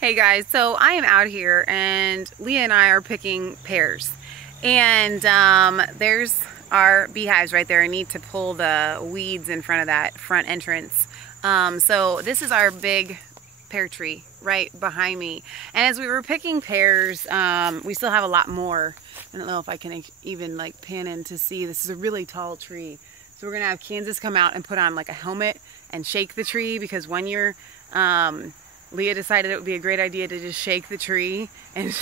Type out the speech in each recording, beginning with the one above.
Hey guys, so I am out here and Leah and I are picking pears. And there's our beehives right there. I need to pull the weeds in front of that front entrance. So this is our big pear tree right behind me. And as we were picking pears, we still have a lot more. I don't know if I can even like pan in to see. This is a really tall tree. So we're gonna have Kansas come out and put on like a helmet and shake the tree, because one year Leah decided it would be a great idea to just shake the tree, and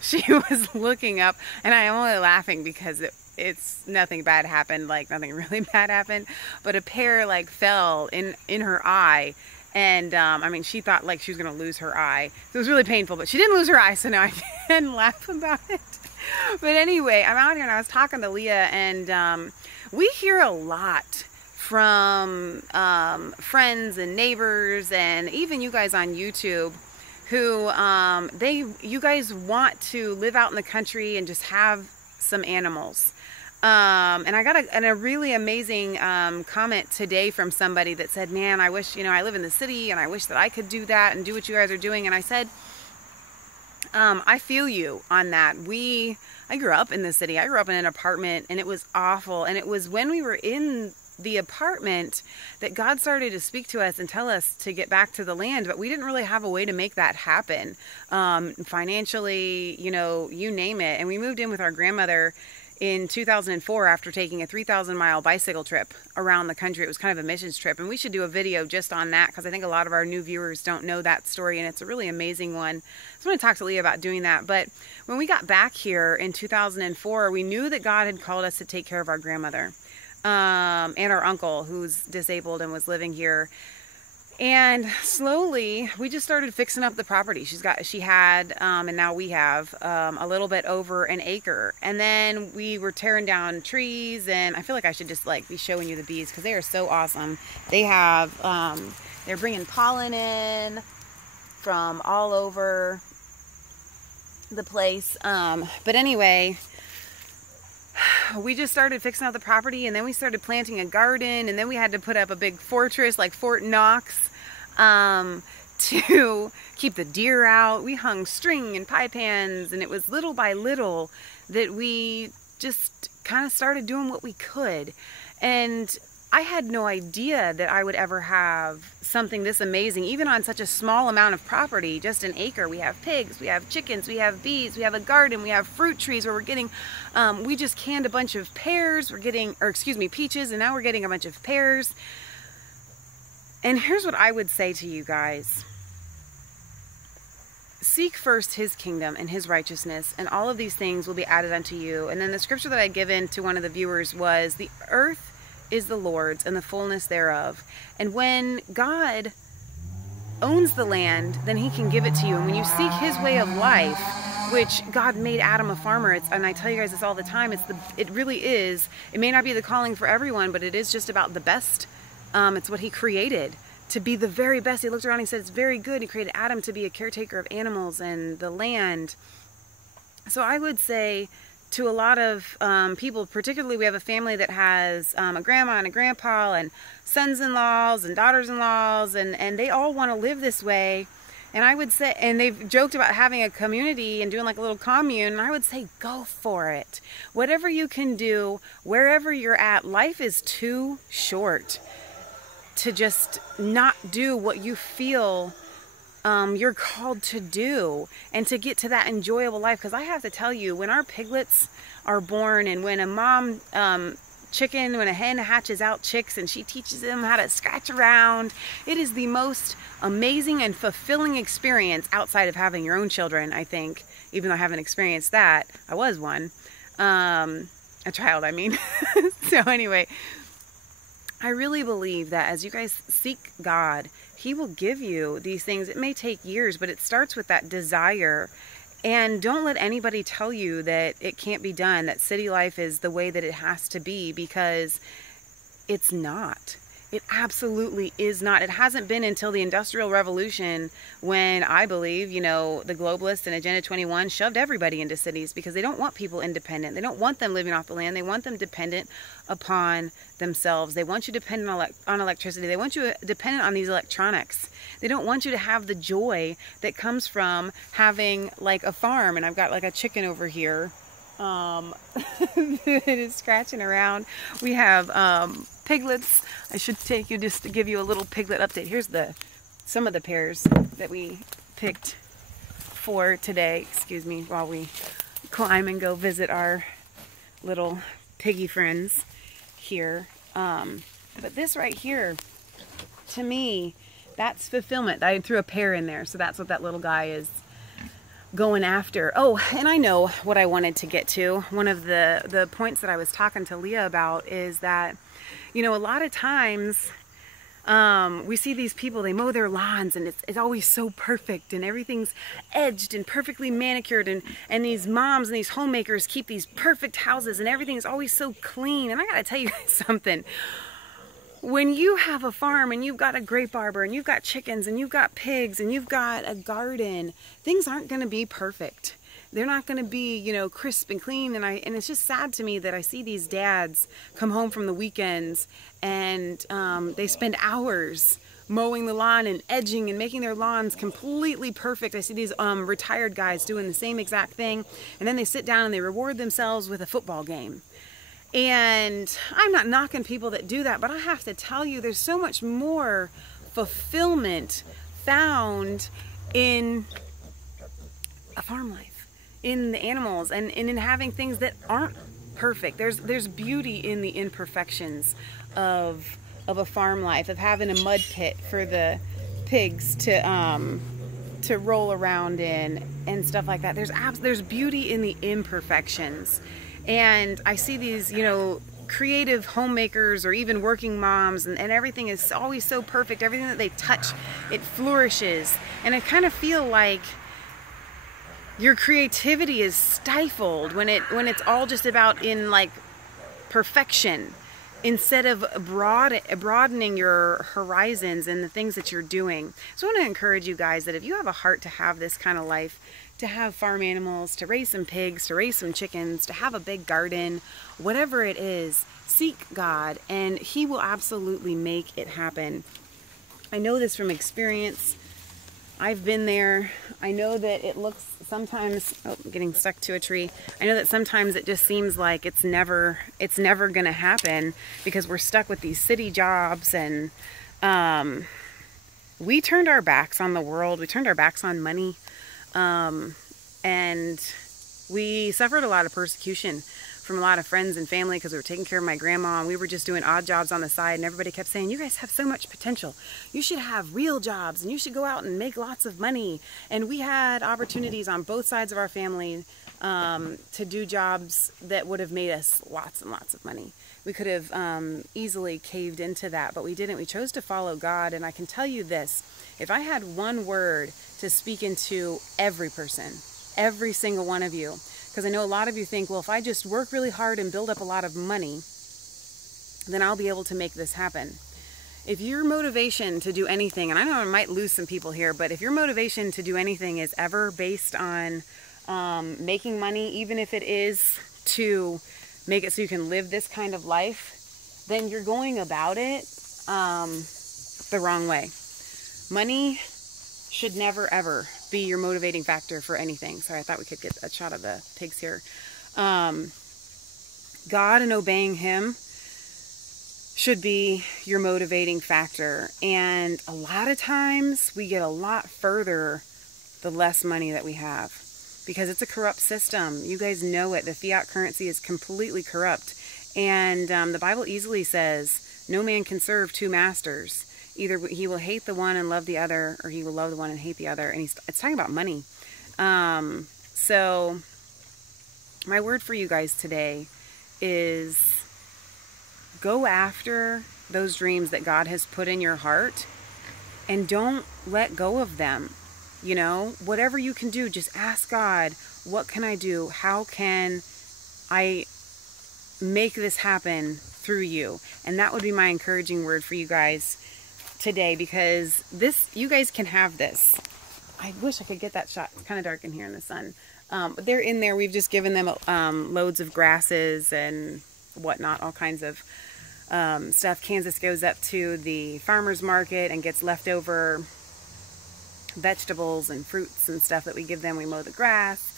she was looking up, and I am only laughing because it's nothing bad happened, like nothing really bad happened, but a pear like fell in her eye, and I mean, she thought like she was gonna lose her eye. So it was really painful, but she didn't lose her eye, so now I can laugh about it. But anyway, I'm out here and I was talking to Leah, and we hear a lot from friends and neighbors and even you guys on YouTube who you guys want to live out in the country and just have some animals. And I got a really amazing comment today from somebody that said, man, I wish, I live in the city and I wish that I could do that and do what you guys are doing. And I said, I feel you on that. I grew up in the city. I grew up in an apartment, and it was awful. And it was when we were in the apartment that God started to speak to us and tell us to get back to the land, but we didn't really have a way to make that happen. Financially, you name it. And we moved in with our grandmother in 2004 after taking a 3,000-mile bicycle trip around the country. It was kind of a missions trip, and we should do a video just on that, because I think a lot of our new viewers don't know that story, and it's a really amazing one. So I'm going to talk to Leah about doing that. But when we got back here in 2004, we knew that God had called us to take care of our grandmother and our uncle, who's disabled and was living here. And slowly we just started fixing up the property. She had and now we have a little bit over an acre. And then we were tearing down trees, and I feel like I should just be showing you the bees, because they are so awesome. They have they're bringing pollen in from all over the place. But anyway, we just started fixing out the property, and then we started planting a garden, and then we had to put up a big fortress like Fort Knox to keep the deer out. We hung string and pie pans, and it was little by little that we just kind of started doing what we could. And I had no idea that I would ever have something this amazing, even on such a small amount of property, just an acre. We have pigs, we have chickens, we have bees, we have a garden, we have fruit trees where we're getting, we just canned a bunch of pears, peaches, and now we're getting a bunch of pears. And here's what I would say to you guys. Seek first his kingdom and his righteousness, and all of these things will be added unto you. And then the scripture that I given to one of the viewers was, the earth is the Lord's and the fullness thereof. And when God owns the land, then he can give it to you. And when you seek his way of life, which God made Adam a farmer, and I tell you guys this all the time, it really is. It may not be the calling for everyone, but it is just about the best. It's what he created to be the very best. He looked around and he said, it's very good. He created Adam to be a caretaker of animals and the land. So I would say to a lot of people, particularly we have a family that has a grandma and a grandpa and sons-in-laws and daughters-in-laws, and they all want to live this way. And I would say, and they've joked about having a community and doing like a little commune, and I would say, go for it. Whatever you can do, wherever you're at, life is too short to just not do what you feel you're called to do, and to get to that enjoyable life. Because I have to tell you, when our piglets are born, and when a mom chicken, when a hen hatches out chicks and she teaches them how to scratch around, it is the most amazing and fulfilling experience outside of having your own children, I think. Even though I haven't experienced that. I was one. A child, I mean. So anyway, I really believe that as you guys seek God, he will give you these things. It may take years, but it starts with that desire. And don't let anybody tell you that it can't be done, that city life is the way that it has to be, because it's not. It absolutely is not. It hasn't been until the Industrial Revolution when I believe, you know, the globalists and Agenda 21 shoved everybody into cities because they don't want people independent. They don't want them living off the land. They want them dependent upon themselves. They want you dependent on electricity. They want you dependent on these electronics. They don't want you to have the joy that comes from having like a farm. And I've got like a chicken over here that is scratching around. We have piglets. I should take you just to give you a little piglet update. Here's some of the pears that we picked for today. Excuse me, while we climb and go visit our little piggy friends here. But this right here, to me, that's fulfillment. I threw a pear in there, so that's what that little guy is going after. Oh, and I know what I wanted to get to. One of the points that I was talking to Leah about is that, you know, a lot of times we see these people, they mow their lawns and it's always so perfect and everything's edged and perfectly manicured, and these moms and these homemakers keep these perfect houses and everything's always so clean. And I gotta tell you something. When you have a farm and you've got a grape arbor and you've got chickens and you've got pigs and you've got a garden, things aren't going to be perfect. They're not going to be, you know, crisp and clean. And it's just sad to me that I see these dads come home from the weekends and they spend hours mowing the lawn and edging and making their lawns completely perfect. I see these retired guys doing the same exact thing, and then they sit down and they reward themselves with a football game. And I'm not knocking people that do that, but I have to tell you, there's so much more fulfillment found in a farm life, in the animals, and in having things that aren't perfect. There's beauty in the imperfections of a farm life, of having a mud pit for the pigs to roll around in and stuff like that. There's beauty in the imperfections. And I see these, you know, creative homemakers or even working moms, and everything is always so perfect. Everything that they touch, it flourishes. And I kind of feel like your creativity is stifled when it's all just about in like perfection, instead of broadening your horizons and the things that you're doing. So I want to encourage you guys that if you have a heart to have this kind of life, to have farm animals, to raise some pigs, to raise some chickens, to have a big garden, whatever it is, seek God and He will absolutely make it happen. I know this from experience. I've been there. I know that it looks sometimes, oh, I'm getting stuck to a tree. I know that sometimes it just seems like it's never going to happen because we're stuck with these city jobs, and we turned our backs on the world. We turned our backs on money. And we suffered a lot of persecution from a lot of friends and family because we were taking care of my grandma, and we were just doing odd jobs on the side, and everybody kept saying, you guys have so much potential. You should have real jobs and you should go out and make lots of money. And we had opportunities on both sides of our family to do jobs that would have made us lots and lots of money. We could have easily caved into that, but we didn't. We chose to follow God. And I can tell you this, if I had one word to speak into every person, every single one of you, because I know a lot of you think, well, if I just work really hard and build up a lot of money, then I'll be able to make this happen. If your motivation to do anything, and I know I might lose some people here, but if your motivation to do anything is ever based on making money, even if it is to make it so you can live this kind of life, then you're going about it the wrong way. Money should never, ever be your motivating factor for anything. Sorry, I thought we could get a shot of the pigs here. God and obeying Him should be your motivating factor. And a lot of times we get a lot further the less money that we have, because it's a corrupt system. You guys know it. The fiat currency is completely corrupt. And the Bible easily says, no man can serve two masters. Either he will hate the one and love the other, or he will love the one and hate the other. And it's talking about money. So my word for you guys today is go after those dreams that God has put in your heart and don't let go of them. You know, whatever you can do, just ask God, what can I do? How can I make this happen through you. And that would be my encouraging word for you guys today, because you guys can have this. I wish I could get that shot. It's kind of dark in here in the sun. But they're in there. We've just given them loads of grasses and whatnot, all kinds of stuff. Kansas goes up to the farmer's market and gets leftover vegetables and fruits and stuff that we give them. We mow the grass.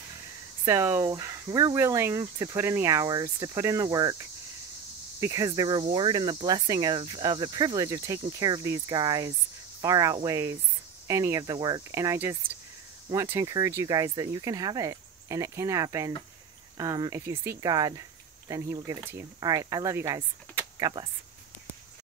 So we're willing to put in the hours, to put in the work, because the reward and the blessing of the privilege of taking care of these guys far outweighs any of the work. And I just want to encourage you guys that you can have it, and it can happen. If you seek God, then He will give it to you. All right, I love you guys. God bless.